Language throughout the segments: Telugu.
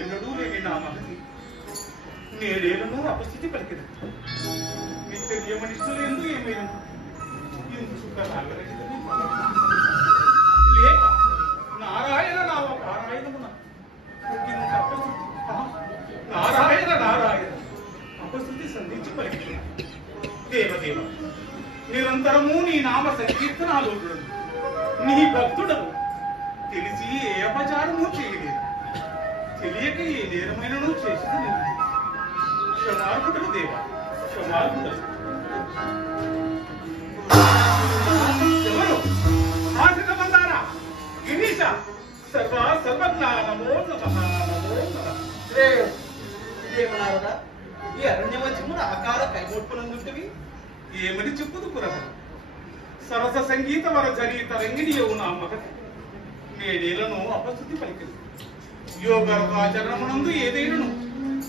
ఎన్నడూ లేని నా మహతి నేనేనో అపస్థితి పలికిన నిత్య నియమనిష్టలు ఎందుకు ఏమైనా ఇందు సుఖ రాగరహితమే లేక నారాయణ నామ పారాయణమున ఇంత అపస్థితి నారాయణ నారాయణ అపస్థితి సంధించి పలికిన దేవదేవ నిరంతరము నీ నామ సంకీర్తనాలు నీ భక్తుడను తెలిసి ఏ అపచారము చేయలేదు తెలియక ఏ నేరమైనను చేసింది నేను క్షమార్పుటకు దేవ క్షమార్పుటకు ఎవరు ఆశిత మందారా గిరీశ సర్వజ్ఞ నమో నమః నమో నమః ఇదేమన్నారదా ఈ అరణ్యమధ్యమున ఆకార కైమోట్పునందుంటివి ఏమని చెప్పుదు పురహ సరస సంగీత వర జరీత రంగిణియవు నా మగతి నేడేలను అపస్థితి పలికింది యోగాచరణమునందు ఏదైనను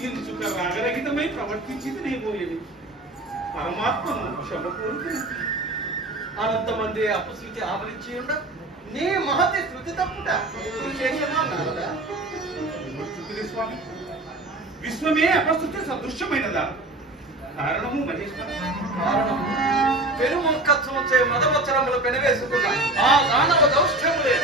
ఇంచుక రాగరహితమై ప్రవర్తించింది నేబోయేది పరమాత్మను క్షమ కోరుతుంది అనంతమంది అపశృతి ఆవరించి ఉండ నీ మహతి శృతి తప్పుట విశేషమా నారదా స్వామి విశ్వమే అపశృతి సదృశ్యమైనదా కారణము మహేశ్వర కారణము పెరుముఖత్వం చే మదవచరములు పెనవేసుకున్న ఆ దానవ దౌష్ట్యములే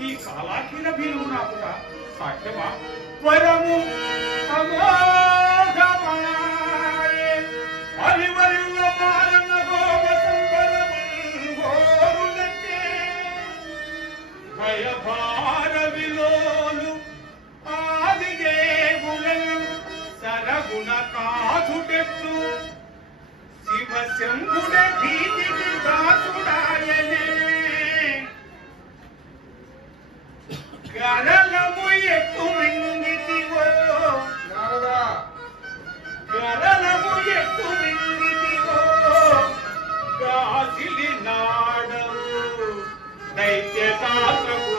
ఈ కాలాఖీల భీలు నాకుట సాధ్యమా వరము అమోఘమాయే అరివరుల మారణ గోవ సంబరము గోరులకే భయభార విలోలు ఆది దేవులను సరగుణ కాచుటెట్లు శివ శంభుడ భీతికి దాసుడాయనే గరళము ఎట్టు మింగితివో నారదా గరళము ఎట్టు మింగితివో కాసిలి నాడవు దైత్య తాతకు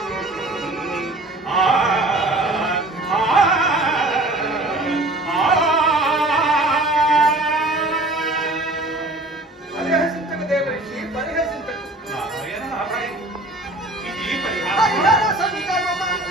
పరిహసించక దేవరిషి పరిహసించకు నారాయణ నారాయణ ఇది పరిహారం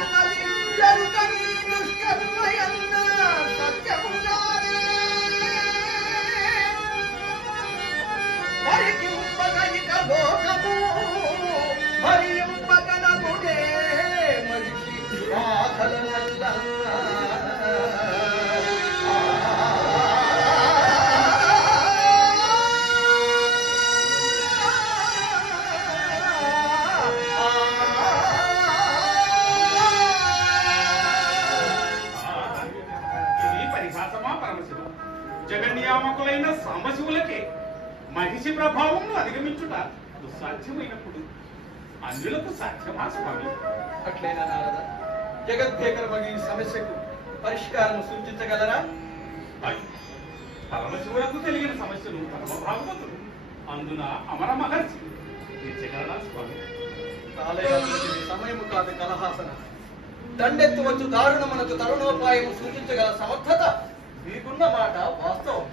జగన్యామకులైన సాంబశివులకే మహిషి ప్రభావమును అధిగమించుట దుస్సాధ్యమైనప్పుడు అన్యులకు సాధ్యమా స్వామి అట్లైనా నారద జగద్భేకరమగు ఈ సమస్యకు పరిష్కారం సూచించగలరా పరమశివులకు తెలియని సమస్యను పరమ భాగవతులు అందున అమర మహర్షి తీర్చగలరా స్వామి కాలయాత్రికి సమయము కాదు కలహాసన దండెత్తవచ్చు దారుణమునకు తరుణోపాయము సూచించగల సమర్థత మీకున్న మాట వాస్తవం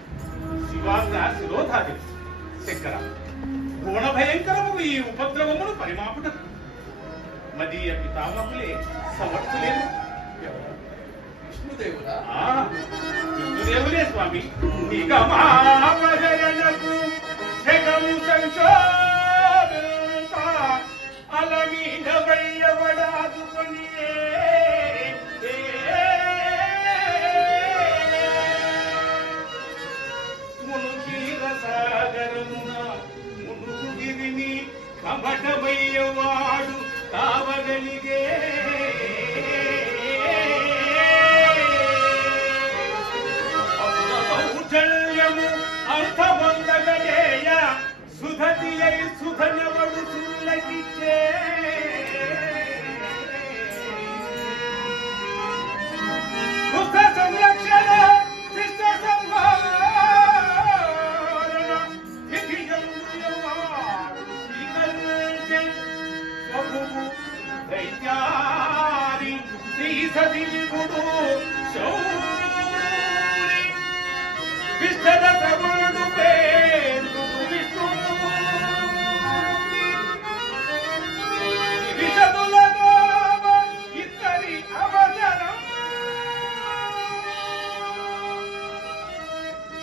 శివాజ్ఞ శిరోధాది శంకర గుణ భయంకరము ఈ ఉపద్రవమును పరిమాపుట మదీయ పితామహులే సమర్థులేను విష్ణుదేవుడా విష్ణుదేవులే స్వామి నిగమాపజయనకు జగము సంశోధ కపటమయ్యవాడు కావగలిగే కౌశల్యము అర్థమొందగలేయ సుధతి అయి సుధనవడు సుల్లకిచ్చే సుఖ సంరక్షణ శిష్ట సంహారణ విధియముయవాడు శ్రీకరుణే స్వభువు దైత్యాది శ్రీ సతివిభుడు శౌరి విష్ణద ప్రభుడు పేరుడు విష్ణువు విషములగా ఇద్దరి అవసరం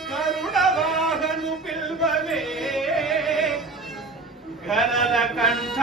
కరుణవాహను పిల్వవే గరల కంఠ